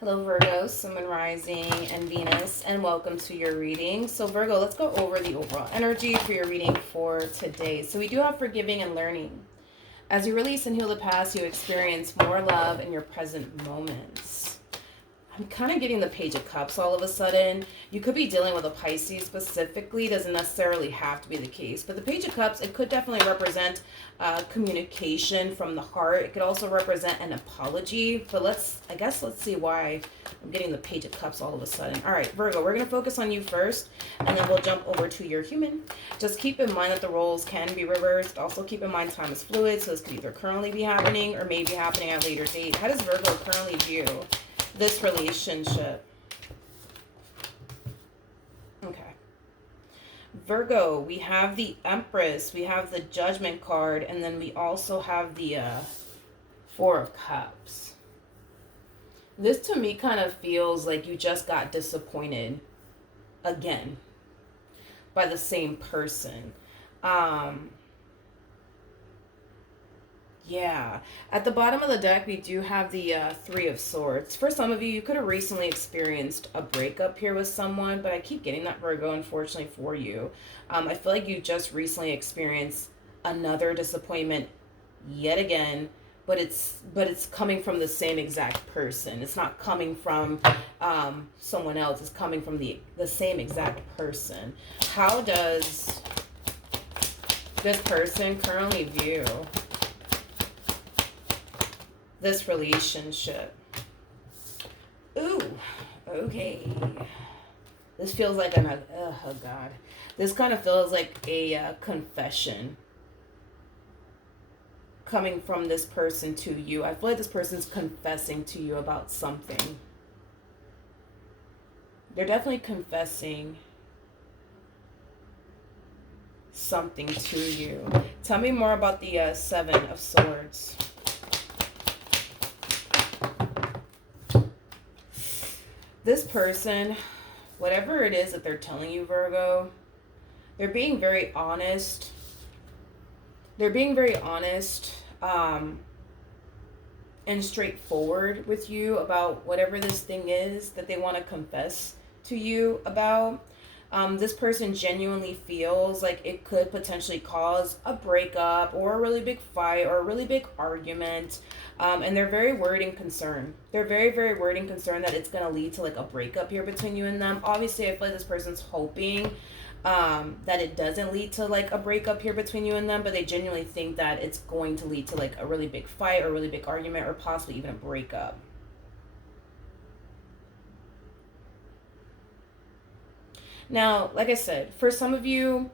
Hello Virgo, Sun, Moon, Rising, and Venus, and welcome to your reading. So Virgo, let's go over the overall energy for your reading for today. So we do have forgiving and learning. As you release and heal the past, you experience more love in your present moments. I'm kind of getting the Page of Cups all of a sudden. You could be dealing with a Pisces specifically. Doesn't necessarily have to be the case. But the Page of Cups, it could definitely represent communication from the heart. It could also represent an apology. But let's see why I'm getting the Page of Cups all of a sudden. All right, Virgo, we're going to focus on you first. And then we'll jump over to your human. Just keep in mind that the roles can be reversed. Also keep in mind time is fluid. So this could either currently be happening or may be happening at a later date. How does Virgo currently view this relationship? Okay. Virgo, we have the Empress, we have the Judgment card, and then we also have the Four of Cups. This to me kind of feels like you just got disappointed again by the same person. Yeah, at the bottom of the deck, we do have the Three of Swords. For some of you, you could have recently experienced a breakup here with someone, but I keep getting that, Virgo, unfortunately for you. I feel like you just recently experienced another disappointment yet again, but it's coming from the same exact person. It's not coming from someone else. It's coming from the same exact person. How does this person currently view this relationship? Ooh, okay. This feels like oh God. This kind of feels like a confession coming from this person to you. I feel like this person's confessing to you about something. They're definitely confessing something to you. Tell me more about the Seven of Swords. This person, whatever it is that they're telling you, Virgo, they're being very honest. They're being very honest and straightforward with you about whatever this thing is that they want to confess to you about. This person genuinely feels like it could potentially cause a breakup or a really big fight or a really big argument. And they're very worried and concerned. They're very, very worried and concerned that it's going to lead to like a breakup here between you and them. Obviously, I feel like this person's hoping that it doesn't lead to like a breakup here between you and them, but they genuinely think that it's going to lead to like a really big fight or a really big argument or possibly even a breakup. Now, like I said, for some of you,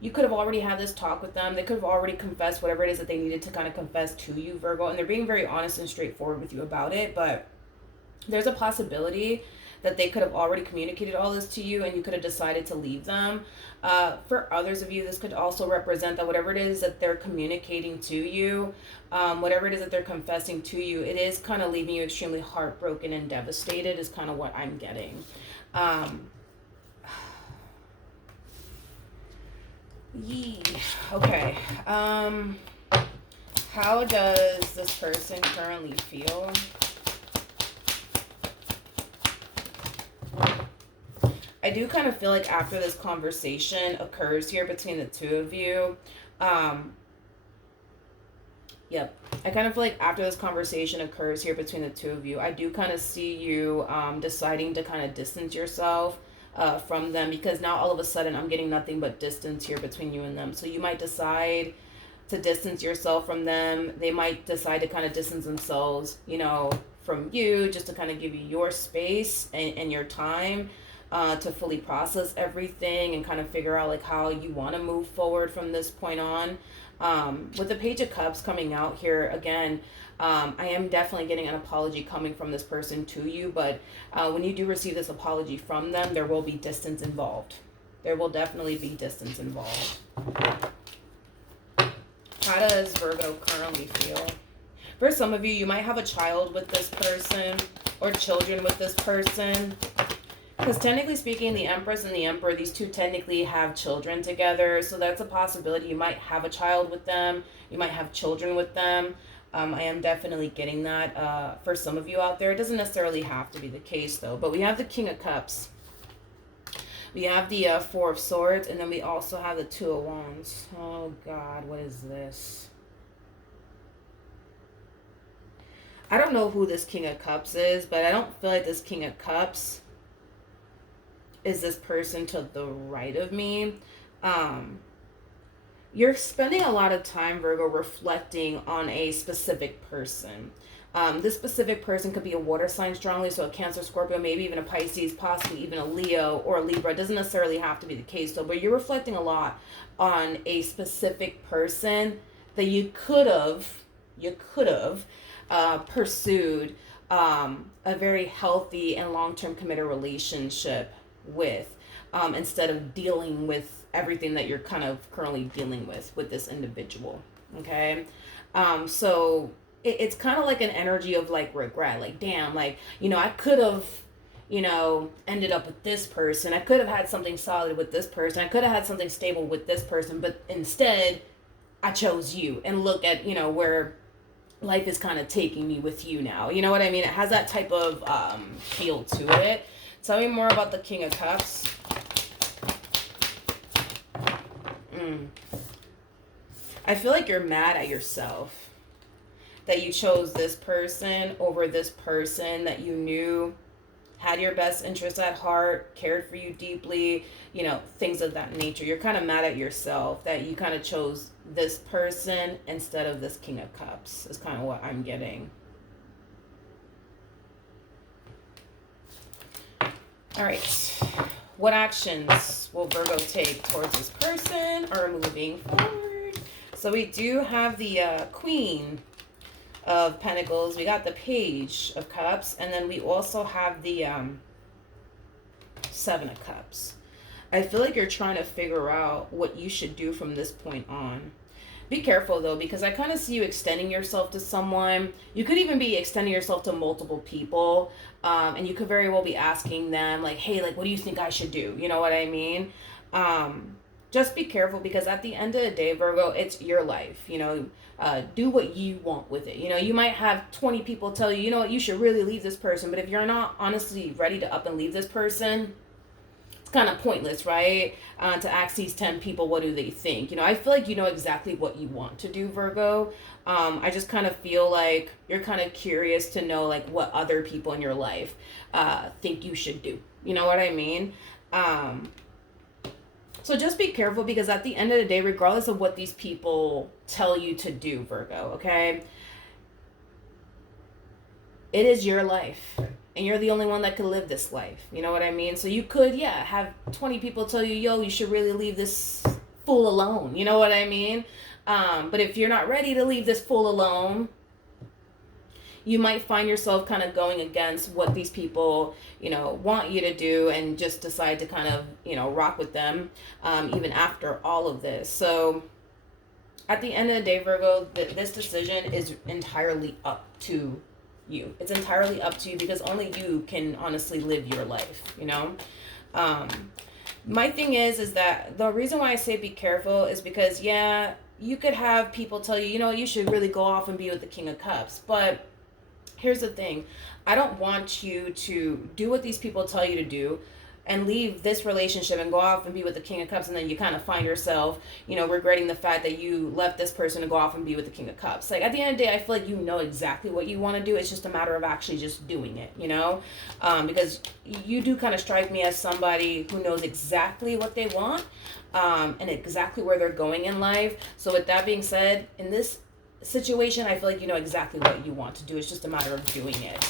you could have already had this talk with them. They could have already confessed whatever it is that they needed to kind of confess to you, Virgo. And they're being very honest and straightforward with you about it. But there's a possibility that they could have already communicated all this to you and you could have decided to leave them. For others of you, this could also represent that whatever it is that they're communicating to you, whatever it is that they're confessing to you, it is kind of leaving you extremely heartbroken and devastated is kind of what I'm getting. Okay. How does this person currently feel? I do kind of feel like after this conversation occurs here between the two of you, yep. I kind of feel like after this conversation occurs here between the two of you, I do kind of see you deciding to kind of distance yourself from them, because now all of a sudden I'm getting nothing but distance here between you and them. So you might decide to distance yourself from them. They might decide to kind of distance themselves, you know, from you, just to kind of give you your space and your time to fully process everything and kind of figure out like how you want to move forward from this point on. With the Page of Cups coming out here again, I am definitely getting an apology coming from this person to you, but when you do receive this apology from them, there will be distance involved. There will definitely be distance involved. How does Virgo currently feel? For some of you, you might have a child with this person or children with this person. Because technically speaking, the Empress and the Emperor, these two technically have children together. So that's a possibility. You might have a child with them. You might have children with them. I am definitely getting that for some of you out there. It doesn't necessarily have to be the case, though. But we have the King of Cups. We have the Four of Swords. And then we also have the Two of Wands. Oh, God. What is this? I don't know who this King of Cups is. But I don't feel like this King of Cups is this person to the right of me. You're spending a lot of time, Virgo, reflecting on a specific person. This specific person could be a water sign strongly, so a Cancer, Scorpio, maybe even a Pisces, possibly even a Leo or a Libra. It doesn't necessarily have to be the case, though, but you're reflecting a lot on a specific person that you could have pursued a very healthy and long-term committed relationship with, instead of dealing with everything that you're kind of currently dealing with this individual. Okay. So it's kind of like an energy of like regret, like, damn, like, I could have, ended up with this person. I could have had something solid with this person. I could have had something stable with this person, but instead I chose you. And look at, where life is kind of taking me with you now. You know what I mean? It has that type of feel to it. Tell me more about the King of Cups. I feel like you're mad at yourself that you chose this person over this person that you knew had your best interest at heart, cared for you deeply, things of that nature. You're kind of mad at yourself that you kind of chose this person instead of this King of Cups, is kind of what I'm getting. All right. What actions will Virgo take towards this person or moving forward? So we do have the Queen of Pentacles. We got the Page of Cups. And then we also have the Seven of Cups. I feel like you're trying to figure out what you should do from this point on. Be careful, though, because I kind of see you extending yourself to someone. You could even be extending yourself to multiple people. And you could very well be asking them, like, hey, like, what do you think I should do? You know what I mean? Just be careful, because at the end of the day, Virgo, it's your life. Do what you want with it. You might have 20 people tell you, what, you should really leave this person. But if you're not honestly ready to up and leave this person, it's kind of pointless, right? To ask these 10 people, what do they think? I feel like you know exactly what you want to do, Virgo. I just kind of feel like you're kind of curious to know, like, what other people in your life think you should do. You know what I mean? So just be careful, because at the end of the day, regardless of what these people tell you to do, Virgo, okay? It is your life. And you're the only one that can live this life. You know what I mean? So you could, have 20 people tell you, yo, you should really leave this fool alone. You know what I mean? But if you're not ready to leave this fool alone, you might find yourself kind of going against what these people, want you to do, and just decide to kind of, rock with them, even after all of this. So at the end of the day, Virgo, this decision is entirely up to you. It's entirely up to you, because only you can honestly live your life, My thing is that the reason why I say be careful is because, you could have people tell you, you should really go off and be with the King of Cups. But here's the thing. I don't want you to do what these people tell you to do and leave this relationship and go off and be with the King of Cups, and then you kind of find yourself, regretting the fact that you left this person to go off and be with the King of Cups. Like, at the end of the day, I feel like you know exactly what you want to do. It's just a matter of actually just doing it, because you do kind of strike me as somebody who knows exactly what they want, and exactly where they're going in life. So with that being said, in this situation, I feel like you know exactly what you want to do. It's just a matter of doing it.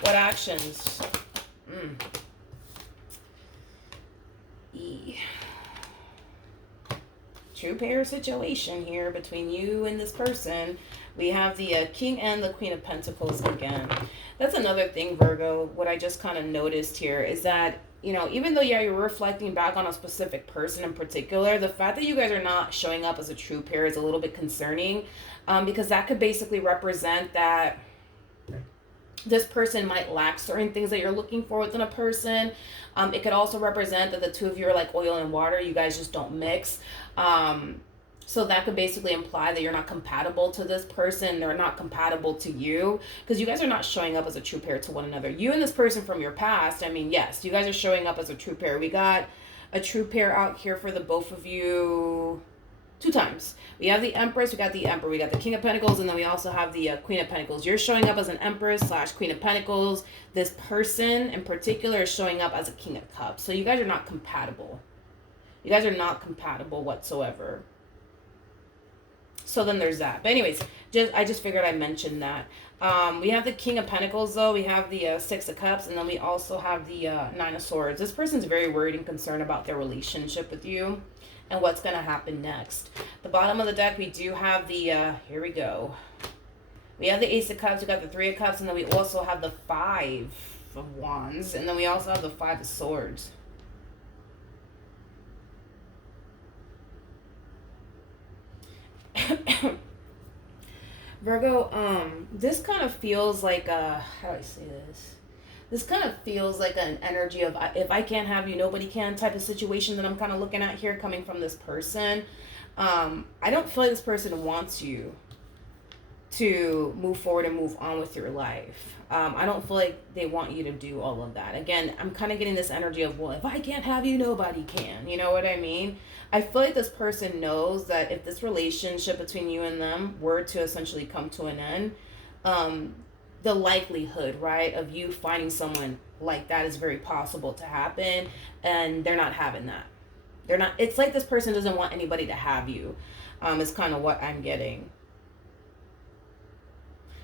What actions? True pair situation here between you and this person. We have the King and the Queen of Pentacles again. That's another thing, Virgo. What I just kind of noticed here is that, even though, you're reflecting back on a specific person in particular, the fact that you guys are not showing up as a true pair is a little bit concerning, because that could basically represent that this person might lack certain things that you're looking for within a person. It could also represent that the two of you are like oil and water. You guys just don't mix. So that could basically imply that you're not compatible to this person. They're not compatible to you because you guys are not showing up as a true pair to one another. You and this person from your past, I mean, yes, you guys are showing up as a true pair. We got a true pair out here for the both of you two times. We have the Empress, we got the Emperor, we got the King of Pentacles, and then we also have the Queen of Pentacles. You're showing up as an Empress / Queen of Pentacles. This person in particular is showing up as a King of Cups. So you guys are not compatible. You guys are not compatible whatsoever. So then there's that. But anyways, I just figured I'd mention that. We have the King of Pentacles, though. We have the Six of Cups, and then we also have the Nine of Swords. This person's very worried and concerned about their relationship with you and what's going to happen next. The bottom of the deck, we do have the, here we go. We have the Ace of Cups, we got the Three of Cups, and then we also have the Five of Wands, and then we also have the Five of Swords. Virgo, this kind of feels like how do I say this? This kind of feels like an energy of if I can't have you, nobody can type of situation that I'm kind of looking at here coming from this person. I don't feel like this person wants you to move forward and move on with your life. I don't feel like they want you to do all of that. Again, I'm kind of getting this energy of, well, if I can't have you, nobody can. You know what I mean? I feel like this person knows that if this relationship between you and them were to essentially come to an end, the likelihood, right, of you finding someone like that is very possible to happen, and they're not having that. They're not. It's like this person doesn't want anybody to have you. Is kind of what I'm getting.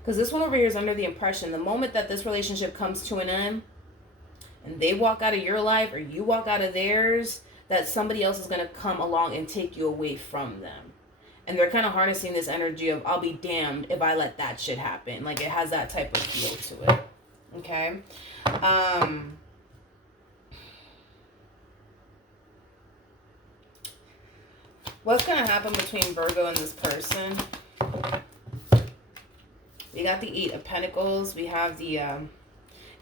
Because this one over here is under the impression the moment that this relationship comes to an end and they walk out of your life or you walk out of theirs, that somebody else is going to come along and take you away from them. And they're kind of harnessing this energy of, I'll be damned if I let that shit happen. Like, it has that type of feel to it. Okay? What's going to happen between Virgo and this person? We got the Eight of Pentacles. We have the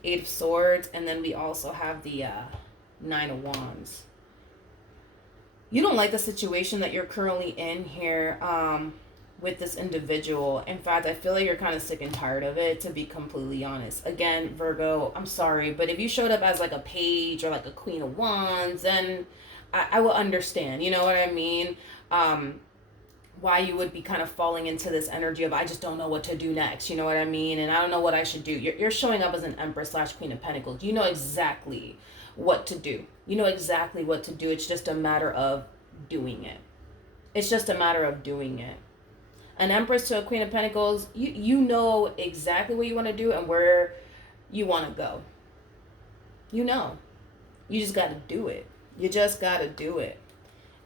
Eight of Swords. And then we also have the Nine of Wands. You don't like the situation that you're currently in here with this individual. In fact, I feel like you're kind of sick and tired of it, to be completely honest. Again, Virgo, I'm sorry, but if you showed up as like a page or like a Queen of Wands, then I will understand. You know what I mean? Why you would be kind of falling into this energy of, I just don't know what to do next. You know what I mean? And I don't know what I should do. You're showing up as an Empress / Queen of Pentacles. You know exactly what to do. You know exactly what to do. It's just a matter of doing it. It's just a matter of doing it. An Empress to a Queen of Pentacles, you know exactly what you want to do and where you want to go. You know. You just got to do it. You just got to do it.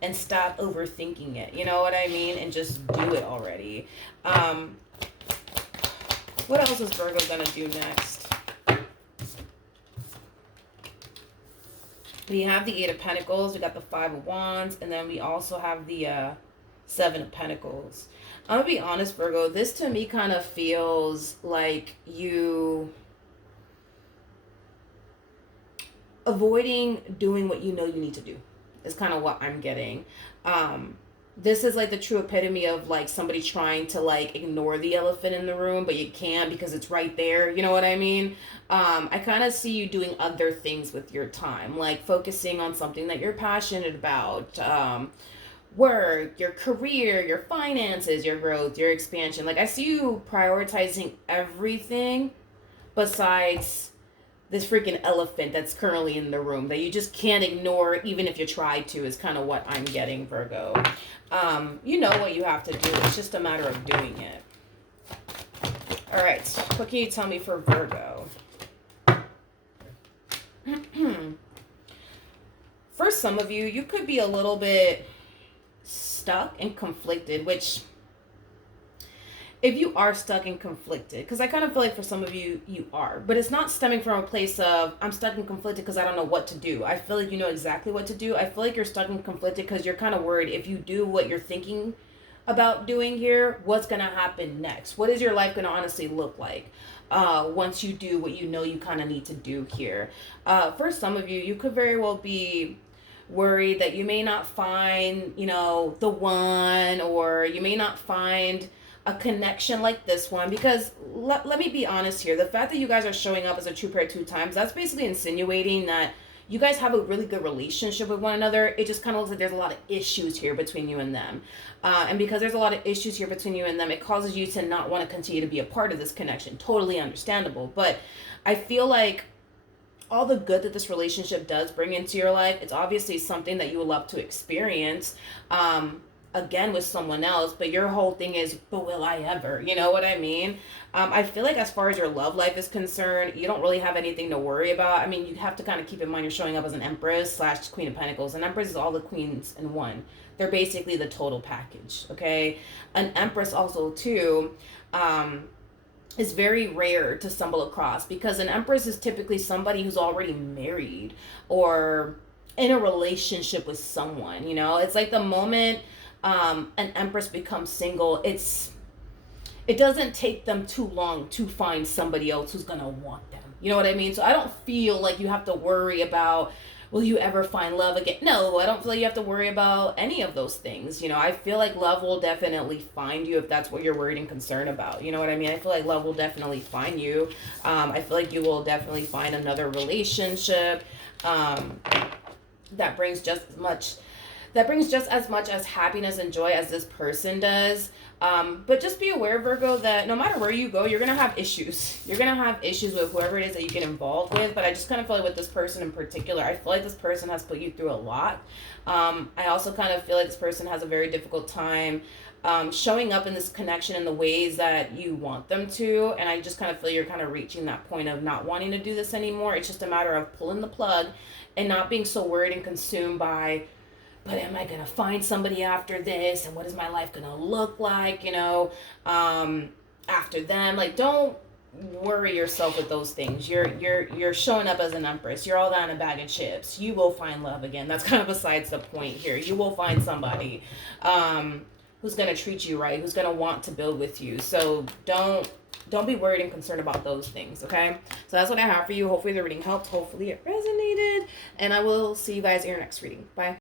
And stop overthinking it. You know what I mean? And just do it already. What else is Virgo going to do next? We have the Eight of Pentacles. We got the Five of Wands. And then we also have the Seven of Pentacles. I'm going to be honest, Virgo. This to me kind of feels like you avoiding doing what you know you need to do. Is kind of what I'm getting. This is like the true epitome of like somebody trying to like ignore the elephant in the room, but you can't because it's right there. You know what I mean? I kind of see you doing other things with your time, like focusing on something that you're passionate about, work, your career, your finances, your growth, your expansion. Like I see you prioritizing everything besides this freaking elephant that's currently in the room that you just can't ignore even if you try to, is kind of what I'm getting, Virgo. You know what you have to do. It's just a matter of doing it. All right. What can you tell me for Virgo? For some of you, you could be a little bit stuck and conflicted, which if you are stuck and conflicted, because I kind of feel like for some of you, you are. But it's not stemming from a place of, I'm stuck and conflicted because I don't know what to do. I feel like you know exactly what to do. I feel like you're stuck and conflicted because you're kind of worried if you do what you're thinking about doing here, what's going to happen next? What is your life going to honestly look like once you do what you know you kind of need to do here? For some of you, you could very well be worried that you may not find, the one, or you may not find a connection like this one. Because let me be honest here, the fact that you guys are showing up as a true pair 2 times, that's basically insinuating that you guys have a really good relationship with one another. It just kind of looks like there's a lot of issues here between you and them. And because there's a lot of issues here between you and them, it causes you to not want to continue to be a part of this connection. Totally understandable. But I feel like all the good that this relationship does bring into your life, it's obviously something that you would love to experience. Again, with someone else, but your whole thing is, but will I ever? You know what I mean? I feel like as far as your love life is concerned, you don't really have anything to worry about. I mean, you have to kind of keep in mind you're showing up as an Empress / Queen of Pentacles. An Empress is all the queens in one. They're basically the total package, okay? An Empress also, too, is very rare to stumble across, because an Empress is typically somebody who's already married or in a relationship with someone, It's like the moment an Empress becomes single, it doesn't take them too long to find somebody else who's gonna want them. You know what I mean? So I don't feel like you have to worry about, will you ever find love again? No, I don't feel like you have to worry about any of those things. I feel like love will definitely find you if that's what you're worried and concerned about. You know what I mean? I feel like love will definitely find you. I feel like you will definitely find another relationship that brings just as much as happiness and joy as this person does. But just be aware, Virgo, that no matter where you go, you're going to have issues. You're going to have issues with whoever it is that you get involved with. But I just kind of feel like with this person in particular, I feel like this person has put you through a lot. I also kind of feel like this person has a very difficult time showing up in this connection in the ways that you want them to. And I just kind of feel you're kind of reaching that point of not wanting to do this anymore. It's just a matter of pulling the plug and not being so worried and consumed by, but am I gonna find somebody after this, and what is my life gonna look like, after them? Like, don't worry yourself with those things. You're showing up as an Empress. You're all down a bag of chips. You will find love again. That's kind of besides the point here. You will find somebody who's gonna treat you right, who's gonna want to build with you. So don't be worried and concerned about those things, okay? So that's what I have for you. Hopefully the reading helped. Hopefully it resonated. And I will see you guys in your next reading. Bye.